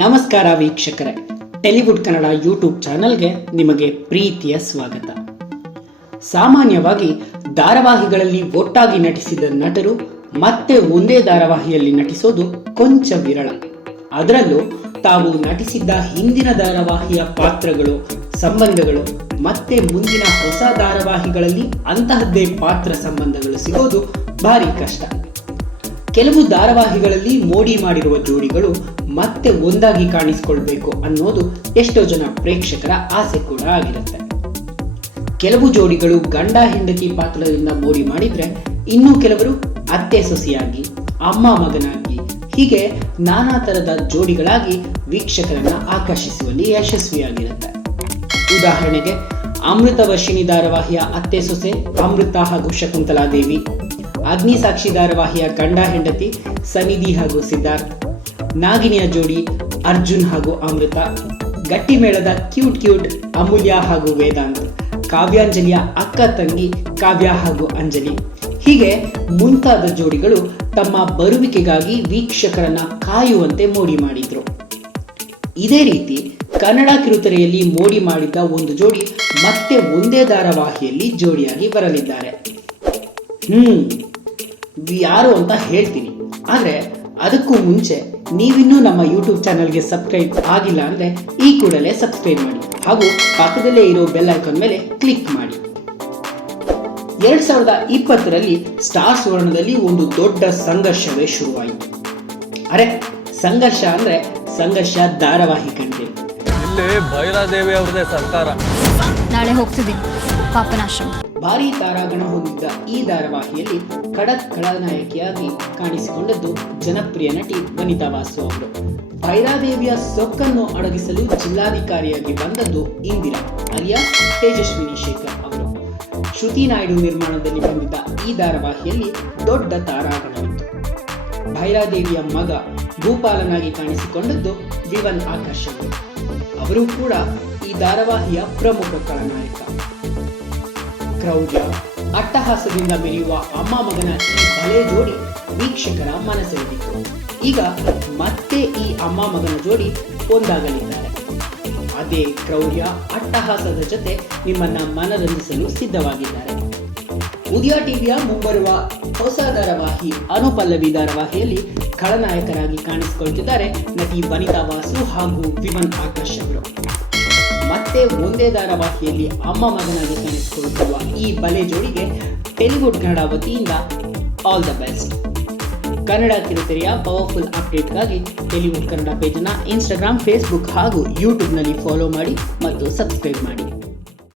ನಮಸ್ಕಾರ ವೀಕ್ಷಕರೇ. ಟೆಲಿವುಡ್ ಕನ್ನಡ ಯೂಟ್ಯೂಬ್ ಚಾನೆಲ್ಗೆ ನಿಮಗೆ ಪ್ರೀತಿಯ ಸ್ವಾಗತ. ಸಾಮಾನ್ಯವಾಗಿ ಧಾರಾವಾಹಿಗಳಲ್ಲಿ ಒಟ್ಟಾಗಿ ನಟಿಸಿದ ನಟರು ಮತ್ತೆ ಒಂದೇ ಧಾರಾವಾಹಿಯಲ್ಲಿ ನಟಿಸೋದು ಕೊಂಚ ವಿರಳ. ಅದರಲ್ಲೂ ತಾವು ನಟಿಸಿದ್ದ ಹಿಂದಿನ ಧಾರಾವಾಹಿಯ ಪಾತ್ರಗಳು, ಸಂಬಂಧಗಳು ಮತ್ತೆ ಮುಂದಿನ ಹೊಸ ಧಾರಾವಾಹಿಗಳಲ್ಲಿ ಅಂತಹದ್ದೇ ಪಾತ್ರ ಸಂಬಂಧಗಳು ಸಿಗೋದು ಭಾರಿ ಕಷ್ಟ. ಕೆಲವು ಧಾರಾವಾಹಿಗಳಲ್ಲಿ ಮೋಡಿ ಮಾಡಿರುವ ಜೋಡಿಗಳು ಮತ್ತೆ ಒಂದಾಗಿ ಕಾಣಿಸಿಕೊಳ್ಬೇಕು ಅನ್ನೋದು ಎಷ್ಟೋ ಜನ ಪ್ರೇಕ್ಷಕರ ಆಸೆ ಕೂಡ ಆಗಿರುತ್ತೆ. ಕೆಲವು ಜೋಡಿಗಳು ಗಂಡ ಹೆಂಡತಿ ಪಾತ್ರದಿಂದ ಮೋಡಿ ಮಾಡಿದ್ರೆ ಇನ್ನು ಕೆಲವರು ಅತ್ತೆ ಸೊಸೆಯಾಗಿ, ಅಮ್ಮ ಮಗನಾಗಿ, ಹೀಗೆ ನಾನಾ ತರದ ಜೋಡಿಗಳಾಗಿ ವೀಕ್ಷಕರನ್ನ ಆಕರ್ಷಿಸುವಲ್ಲಿ ಯಶಸ್ವಿಯಾಗಿರುತ್ತೆ. ಉದಾಹರಣೆಗೆ, ಅಮೃತ ವರ್ಷಿಣಿ ಧಾರಾವಾಹಿಯ ಅತ್ತೆ ಸೊಸೆ ಅಮೃತ ಹಾಗೂ ಶಕುಂತಲಾದೇವಿ. ಅಗ್ನಿ ಸಾಕ್ಷಿ ಧಾರಾವಾಹಿಯ ಗಂಡ ಹೆಂಡತಿ ಸನಿಧಿ ಹಾಗೂ ಸಿದ್ಧಾರ್ಥ್ ನಾಗಿನಿಯ ಜೋಡಿ ಅರ್ಜುನ್ ಹಾಗೂ ಅಮೃತ ಗಟ್ಟಿಮೇಳದ ಕ್ಯೂಟ್ ಕ್ಯೂಟ್ ಅಮೂಲ್ಯ ಹಾಗೂ ವೇದಾಂತ್, ಕಾವ್ಯಾಂಜಲಿಯ ಅಕ್ಕ ತಂಗಿ ಕಾವ್ಯ ಹಾಗೂ ಅಂಜಲಿ. ಹೀಗೆ ಮುಂತಾದ ಜೋಡಿಗಳು ತಮ್ಮ ಬರುವಿಕೆಗಾಗಿ ವೀಕ್ಷಕರನ್ನ ಕಾಯುವಂತೆ ಮೋಡಿ ಮಾಡಿದ್ರು. ಇದೇ ರೀತಿ ಕನ್ನಡ ಕಿರುತೆರೆಯಲ್ಲಿ ಮೋಡಿ ಮಾಡಿದ್ದ ಒಂದು ಜೋಡಿ ಮತ್ತೆ ಒಂದೇ ಧಾರಾವಾಹಿಯಲ್ಲಿ ಜೋಡಿಯಾಗಿ ಬರಲಿದ್ದಾರೆ. ಹ್ಮ್ ಯಾರು ಅಂತ ಹೇಳ್ತೀನಿ. ಆದ್ರೆ ಅದಕ್ಕೂ ಮುಂಚೆ ನೀವಿನ್ನೂ ನಮ್ಮ ಯೂಟ್ಯೂಬ್ ಚಾನಲ್ಗೆ ಸಬ್ಸ್ಕ್ರೈಬ್ ಆಗಿಲ್ಲ ಅಂದ್ರೆ ಈ ಕೂಡಲೇ ಸಬ್ಸ್ಕ್ರೈಬ್ ಮಾಡಿ. ಹಾಗೂ ಪಕ್ಕದಲ್ಲೇ ಇರೋ ಬೆಲ್ ಐಕಾನ್ ಮೇಲೆ ಕ್ಲಿಕ್ ಮಾಡಿ. ಎರಡ್ ಸಾವಿರದ ಇಪ್ಪತ್ತರಲ್ಲಿ ಸ್ಟಾರ್ ಸುವರ್ಣದಲ್ಲಿ ಒಂದು ದೊಡ್ಡ ಸಂಘರ್ಷವೇ ಶುರುವಾಯಿತು. ಅರೆ ಸಂಘರ್ಷ ಅಂದ್ರೆ ಸಂಘರ್ಷ ಧಾರಾವಾಹಿ ಕಂಡ್ರಿ. ಇಲ್ಲಿ ಭೈರಾದೇವಿ ಅವ್ರದೇ ಸರ್ಕಾರ. ನಾಳೆ ಹೋಗ್ತಿದ್ದೀನಿ. ಪಾಪನಾಶ್ರಮ ಭಾರಿ ತಾರಾಗಣ ಹೊಂದಿದ್ದ ಈ ಧಾರಾವಾಹಿಯಲ್ಲಿ ಖಡಕ್ ಖಳನಾಯಕಿಯಾಗಿ ಕಾಣಿಸಿಕೊಂಡದ್ದು ಜನಪ್ರಿಯ ನಟಿ ವನಿತಾ ವಾಸು ಅವರು. ಭೈರಾದೇವಿಯ ಸೊಕ್ಕನ್ನು ಅಡಗಿಸಲು ಜಿಲ್ಲಾಧಿಕಾರಿಯಾಗಿ ಬಂದದ್ದು ಇಂದಿರಾ ಅಲಿಯಾ ತೇಜಸ್ವಿನಿ ಶೇಖರ್ ಅವರು. ಶ್ರುತಿ ನಾಯ್ಡು ನಿರ್ಮಾಣದಲ್ಲಿ ಬಂದಿದ್ದ ಈ ಧಾರಾವಾಹಿಯಲ್ಲಿ ದೊಡ್ಡ ತಾರಾಗಣವಿತ್ತು. ಭೈರಾದೇವಿಯ ಮಗ ಭೂಪಾಲನಾಗಿ ಕಾಣಿಸಿಕೊಂಡದ್ದು ವಿವನ್ ಆಕರ್ಷಕ ಅವರು. ಅವರು ಕೂಡ ಈ ಧಾರಾವಾಹಿಯ ಪ್ರಮುಖ ಖಳನಾಯಕ. ಕ್ರೌರ್ಯ ಅಟ್ಟಹಾಸದಿಂದ ಮೆರೆಯುವ ಅಮ್ಮ ಮಗನ ಈ ಬಲೆ ಜೋಡಿ ವೀಕ್ಷಕರ ಮನಸೆಳೆದಿತ್ತು. ಈಗ ಮತ್ತೆ ಈ ಅಮ್ಮ ಮಗನ ಜೋಡಿ ಒಂದಾಗಲಿದ್ದಾರೆ. ಅದೇ ಕ್ರೌರ್ಯ ಅಟ್ಟಹಾಸದ ಜೊತೆ ನಿಮ್ಮನ್ನ ಮನರಂಜಿಸಲು ಸಿದ್ಧವಾಗಿದ್ದಾರೆ. ಉದಯ ಟಿವಿಯ ಮುಂಬರುವ ಹೊಸ ಧಾರಾವಾಹಿ ಅನುಪಲ್ಲವಿ ಧಾರಾವಾಹಿಯಲ್ಲಿ ಖಳನಾಯಕರಾಗಿ ಕಾಣಿಸಿಕೊಳ್ತಿದ್ದಾರೆ ನಟಿ ವನಿತಾ ವಾಸು ಹಾಗೂ ವಿಮನ್ ಆಕಾಶ್ ಅವರು. ಮತ್ತೆ ಒಂದೇ ಧಾರಾವಾಹಿಯಲ್ಲಿ ಅಮ್ಮ ಮಗನಾಗಿ ಕಾಣಿಸಿಕೊಳ್ಳುತ್ತಿರುವ ಈ ಬಲೆ ಜೋಡಿಗೆ ಟೆಲಿವುಡ್ ಕನ್ನಡ ವತಿಯಿಂದ ಆಲ್ ದ ಬೆಸ್ಟ್ ಕನ್ನಡ ಕಿರುತೆರೆಯ ಪವರ್ಫುಲ್ ಅಪ್ಡೇಟ್ಗಾಗಿ ಟೆಲಿವುಡ್ ಕನ್ನಡ ಪೇಜ್ನ ಇನ್ಸ್ಟಾಗ್ರಾಮ್ ಫೇಸ್ಬುಕ್ ಹಾಗೂ ಯೂಟ್ಯೂಬ್ನಲ್ಲಿ ಫಾಲೋ ಮಾಡಿ ಮತ್ತು ಸಬ್ಸ್ಕ್ರೈಬ್ ಮಾಡಿ.